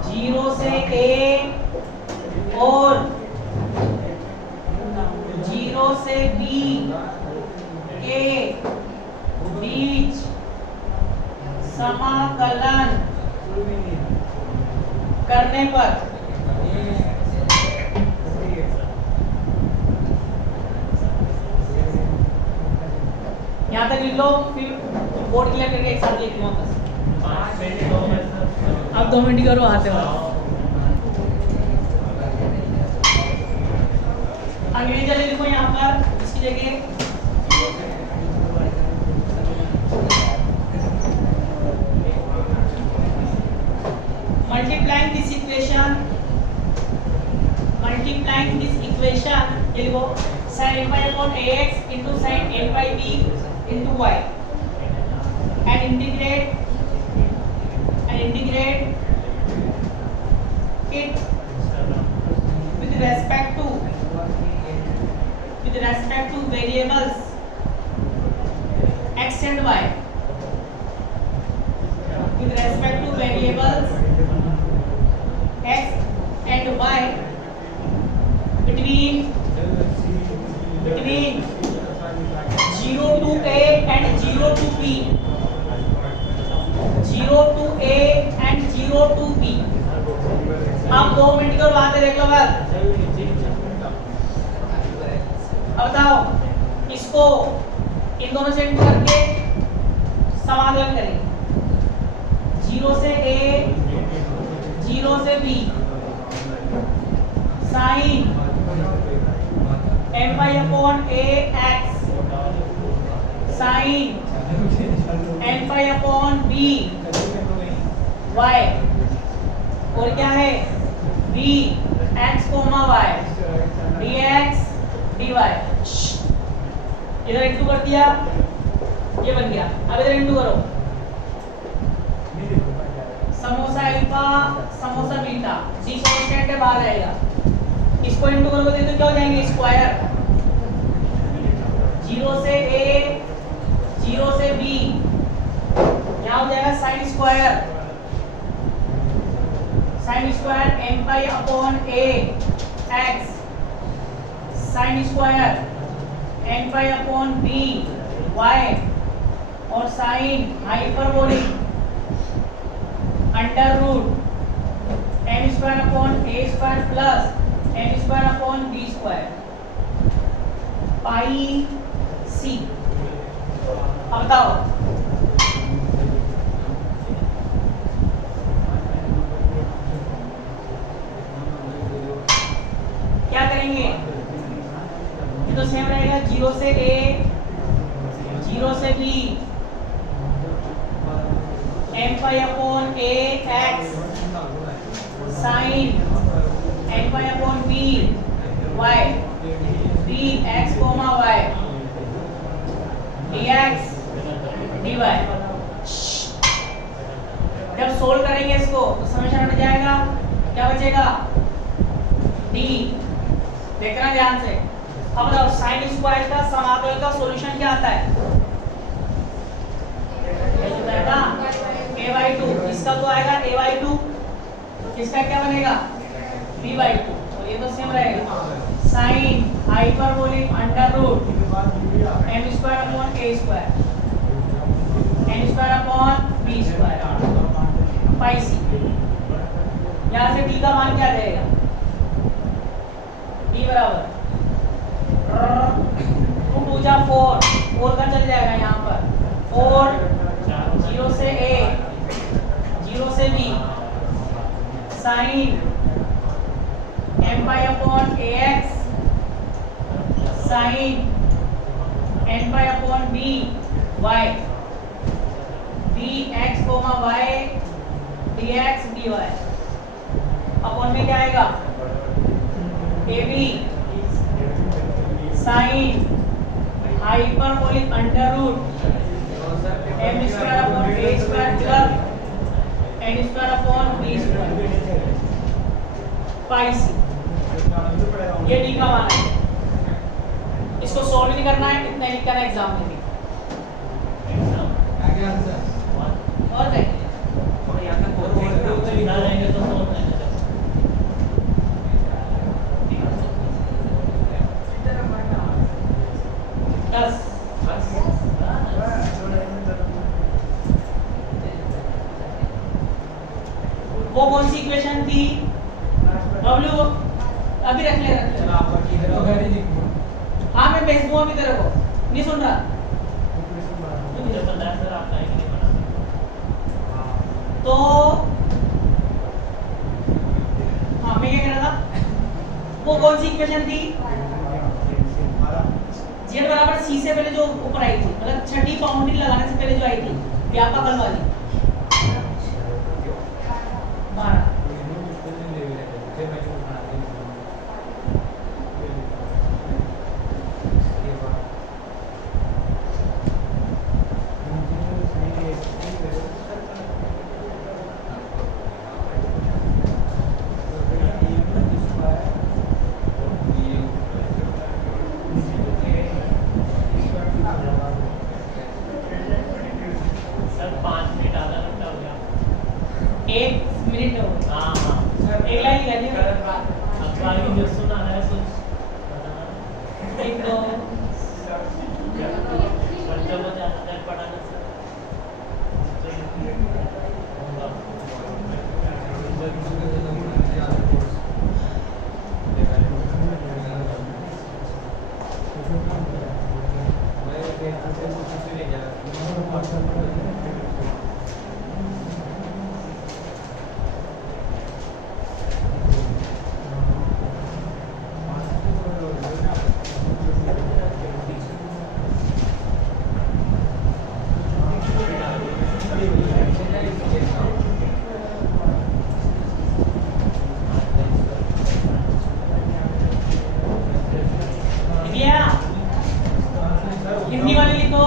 0 से a और 0 से b के बीच समाकलन करने पर यहाँ तक लिख लो, फिर बोर्ड क्लियर करके एक साथ लिख लो वापस। अब 2 मिनट करो आते हो। अंग्रेजी वाले लिखो यहाँ पर इसकी जगह multiplying this equation ये लिखो sin m by upon a ax into sin n by b into y and integrate it with respect to variables x and y, with respect to variables x and y between 0 to a and 0 to b, 0 to a and 0 to b. अब 2 मिनट की और बात है, देख लो बात। अब बताओ इसको इन दोनों से इंटू करके समाकलन करेंगे। 0 से a 0 से b sin m pi upon a x sin n pi upon b y और क्या है b x comma y dx dy। इधर इंटू कर दिया, ये बन गया। अब इधर इंटू करो, समोसा alpha samosa beta D constant है, बाहर आएगा। इसको इंटू करोगे तो क्या हो जाएंगे स्क्वायर। 0 से a 0 से b यहाँ हो जाएगा sine square m pi upon a x sine square n pi upon b y और sine hyperbolic under root m square upon a square plus m square upon b square pi c। अब बताओ क्या करेंगे, ये तो सेम रहेगा। 0 से a 0 से b m pi upon a x sine m pi upon b y b x comma y dx dy। जब सोल्व करेंगे इसको तो समीकरण हट जाएगा, क्या बचेगा d। देखना ध्यान से। अब बताओ साइन स्क्वायर का समाकलन का सॉल्यूशन क्या आता है, a/2। इसका तो आएगा a/2, इसका क्या बनेगा b/2। और ये तो सेम रहेगा sine hyperbolic under root m square upon a square n square upon b square pi c। यहाँ से d का मान क्या आ जाएगा, d बराबर 2 2 जा 4, 4 का चल जाएगा यहाँ पर 4 0 से a 0 से b sine m pi upon ax sine n pi upon b y dx comma y dx dy upon में क्या आएगा ab sine hyperbolic under root m square upon a square plus n square upon b square pi c। ये d का मान है। इसको सॉल्व नहीं करना है, इतना लिखना है एग्जाम में भी। और कहीं और यहाँ तक और लिखा जाएंगे तो वो कौन सी इक्वेशन थी W, अभी रख ले हाँ मैं भेज दूंगा अभी तेरे को, नहीं सुन रहा तो हाँ मैं क्या कह रहा था, वो कौन सी इक्वेशन थी z बराबर c से पहले जो ऊपर आई थी, मतलब छठी बाउंड्री लगाने से पहले जो आई थी व्यापक हल वाली 12। पढ़ाना सर। हिंदी वाले लिखो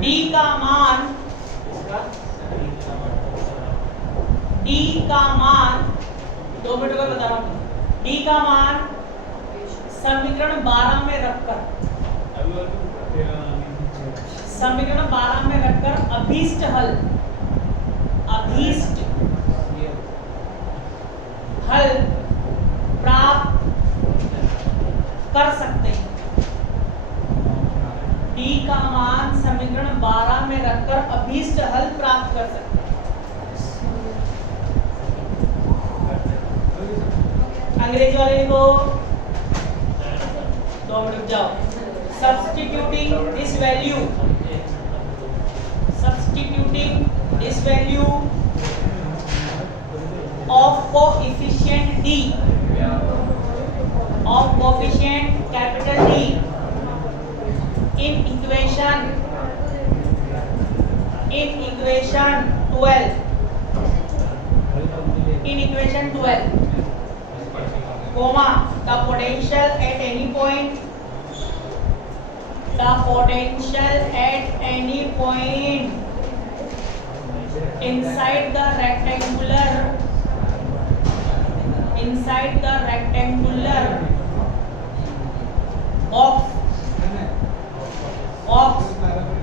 d का मान 2 मिनट का बता रहा हूँ। d का मान समीकरण 12 में रखकर अभीष्ट हल प्राप्त कर सकते हैं। d का मान समीकरण 12 में रखकर अभीष्ट हल प्राप्त कर सकते हैं। अंग्रेजी वाले लिखो 2 मिनट जाओ। Substituting this value of coefficient d capital D in equation 12 comma the potential at any point inside the rectangular box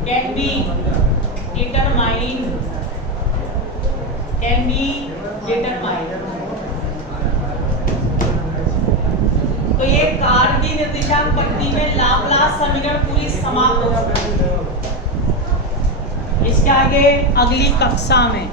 can be determined तो ये कार्तीय निर्देशांक पद्धति में लाप्लास समीकरण पूरी समाप्त हो चुकी है। इसके आगे अगली कक्षा में